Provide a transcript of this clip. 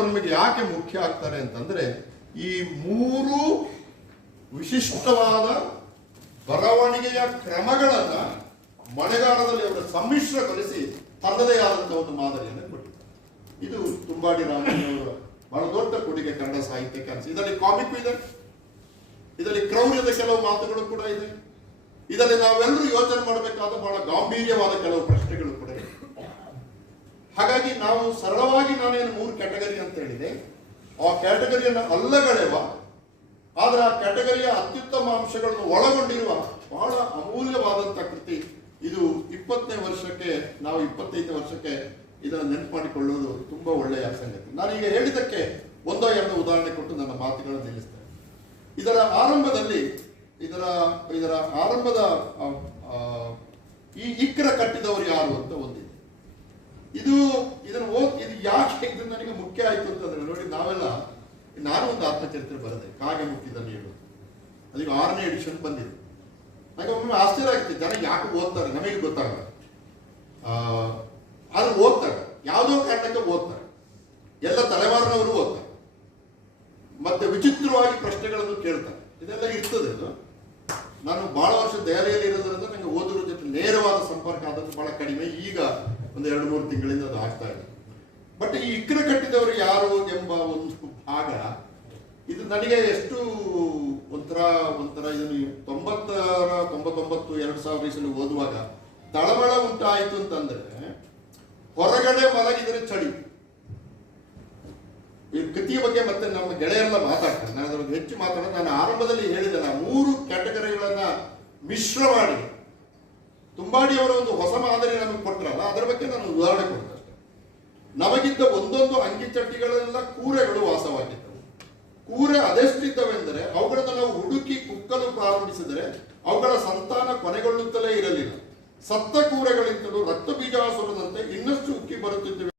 ಅವರು ನಮಗೆ ಯಾಕೆ ಮುಖ್ಯ ಆಗ್ತಾರೆ ಅಂತಂದ್ರೆ ಈ ಮೂರು ವಿಶಿಷ್ಟವಾದ ಬರವಣಿಗೆಯ ಕ್ರಮಗಳನ್ನ ಮಳೆಗಾಲದಲ್ಲಿ ಅವರು ಸಮ್ಮಿಶ್ರಗೊಳಿಸಿ ತನ್ನದೇ ಆದಂತಹ ಒಂದು ಮಾದರಿಯನ್ನು ಕೊಟ್ಟಿದ್ದಾರೆ. ಇದು ತುಂಬಾಡಿ ರಾಮಯ್ಯನವರ ಬಹಳ ದೊಡ್ಡ ಕೊಡುಗೆ ಕನ್ನಡ ಸಾಹಿತ್ಯಕ್ಕೆ ಅನಿಸಿ. ಇದರಲ್ಲಿ ಕಾಮಿಕ್ ಇದೆ, ಇದರಲ್ಲಿ ಕ್ರೌರ್ಯದ ಕೆಲವು ಮಾತುಗಳು ಕೂಡ ಇದೆ, ಇದರಲ್ಲಿ ನಾವೆಲ್ಲರೂ ಯೋಚನೆ ಮಾಡಬೇಕಾದ ಬಹಳ ಗಾಂಭೀರ್ಯವಾದ ಕೆಲವು ಪ್ರಶ್ನೆಗಳು ಕೂಡ ಇದೆ. ಹಾಗಾಗಿ ನಾವು ಸರಳವಾಗಿ ನಾನೇನು 3 ಕ್ಯಾಟಗರಿ ಅಂತ ಹೇಳಿದೆ, ಆ ಕ್ಯಾಟಗರಿಯನ್ನು ಅಲ್ಲಗಳೆವ ಆದ್ರೆ ಆ ಕ್ಯಾಟಗರಿಯ ಅತ್ಯುತ್ತಮ ಅಂಶಗಳನ್ನು ಒಳಗೊಂಡಿರುವ ಬಹಳ ಅಮೂಲ್ಯವಾದಂತಹ ಕೃತಿ ಇದು. 20ನೇ ವರ್ಷಕ್ಕೆ ನಾವು 25ನೇ ವರ್ಷಕ್ಕೆ ಇದನ್ನು ನೆನಪು ಮಾಡಿಕೊಳ್ಳುವುದು ತುಂಬಾ ಒಳ್ಳೆಯ ಸಂಗತಿ. ನಾನೀಗ ಹೇಳಿದ್ದಕ್ಕೆ ಒಂದೋ ಎರಡೋ ಉದಾಹರಣೆ ಕೊಟ್ಟು ನನ್ನ ಮಾತುಗಳನ್ನು ನಿಲ್ಲಿಸ್ತೇನೆ. ಇದರ ಆರಂಭದ ಈ ಇಕ್ರ ಕಟ್ಟಿದವರು ಯಾರು ಅಂತ ಒಂದಿದೆ. ಇದು ಯಾಕೆ ಇದು ನನಗೆ ಮುಖ್ಯ ಆಯ್ತು ಅಂತಂದ್ರೆ, ನೋಡಿ ನಾನು ಒಂದು ಆತ್ಮಚರಿತ್ರೆ ಬರೆದೆ, ಕಾಗೆ ಮುಟ್ಟಿದಲ್ಲಿ ಹೇಳುವುದು. ಅದಕ್ಕೆ 6ನೇ ಎಡಿಷನ್ ಬಂದಿದೆ. ನನಗೆ ಒಮ್ಮೆ ಆಶ್ಚರ್ಯ ಆಗುತ್ತೆ, ಜನ ಯಾಕೆ ಓದ್ತಾರೆ ನಮಗೆ ಗೊತ್ತಾಗಲ್ಲ. ಆದ್ರೆ ಓದ್ತಾರೆ, ಯಾವುದೋ ಕಾರಣಕ್ಕೆ ಓದ್ತಾರೆ, ಎಲ್ಲ ತಲೆಮಾರಿನವರು ಓದ್ತಾರೆ, ಮತ್ತೆ ವಿಚಿತ್ರವಾಗಿ ಪ್ರಶ್ನೆಗಳನ್ನು ಕೇಳ್ತಾರೆ. ಇದೆಲ್ಲ ಇರ್ತದೆ. ಇದು ನಾನು ಬಹಳ ವರ್ಷ ದೆಹಲಿಯಲ್ಲಿ ಇರೋದ್ರಿಂದ ನನಗೆ ಓದುವ ಜೊತೆ ನೇರವಾದ ಸಂಪರ್ಕ ಆದದ್ದು ಬಹಳ ಕಡಿಮೆ. ಈಗ ಒಂದು 2-3 ತಿಂಗಳಿಂದ ಅದು ಆಗ್ತಾ ಇದೆ. ಬಟ್ ಈ ಇಕ್ರ ಕಟ್ಟಿದವರು ಯಾರು ಎಂಬ ಒಂದು ಭಾಗ ಇದು ನನಗೆ ಎಷ್ಟು ಒಂಥರ ಇದನ್ನು 99-2000 ಇಸಲು ಓದುವಾಗ ತಳಮಳ ಉಂಟಾಯಿತು ಅಂತಂದ್ರೆ, ಹೊರಗಡೆ ಮಲಗಿದರೆ ಚಳಿ. ಈ ಕೃತಿಯ ಬಗ್ಗೆ ಮತ್ತೆ ನಮ್ಮ ಗೆಳೆಯರೆಲ್ಲ ಮಾತಾಡ್ತಾರೆ, ನಾನು ಅದ್ರ ಬಗ್ಗೆ ಹೆಚ್ಚು ಮಾತಾಡೋದು. ನಾನು ಆರಂಭದಲ್ಲಿ ಹೇಳಿದೆಲ್ಲ 3 ಕ್ಯಾಟಗರಿಗಳನ್ನ ಮಿಶ್ರ ಮಾಡಿ ತುಂಬಾಡಿ ಅವರ ಒಂದು ಹೊಸ ಮಾದರಿ ನಮಗೆ ಕೊಟ್ಟರಲ್ಲ, ಅದರ ಬಗ್ಗೆ ನಾನು ಉದಾಹರಣೆ ಕೊಡ್ತೇನೆ ಅಷ್ಟೇ. ನಮಗಿದ್ದ ಒಂದೊಂದು ಅಂಗಿಚಟ್ಟಿಗಳೆಲ್ಲ ಕೂರೆಗಳು ವಾಸವಾಗಿದ್ದವು. ಕೂರೆ ಅದೆಷ್ಟಿದ್ದವೆಂದರೆ ಅವುಗಳನ್ನು ನಾವು ಹುಡುಕಿ ಕುಕ್ಕಲು ಪ್ರಾರಂಭಿಸಿದರೆ ಅವುಗಳ ಸಂತಾನ ಕೊನೆಗೊಳ್ಳುತ್ತಲೇ ಇರಲಿಲ್ಲ. ಸತ್ತ ಕೂರೆಗಳಿಂದಲೂ ರಕ್ತ ಬೀಜಾಸುರದಂತೆ ಇನ್ನಷ್ಟು ಉಕ್ಕಿ ಬರುತ್ತಿದ್ದವೆ.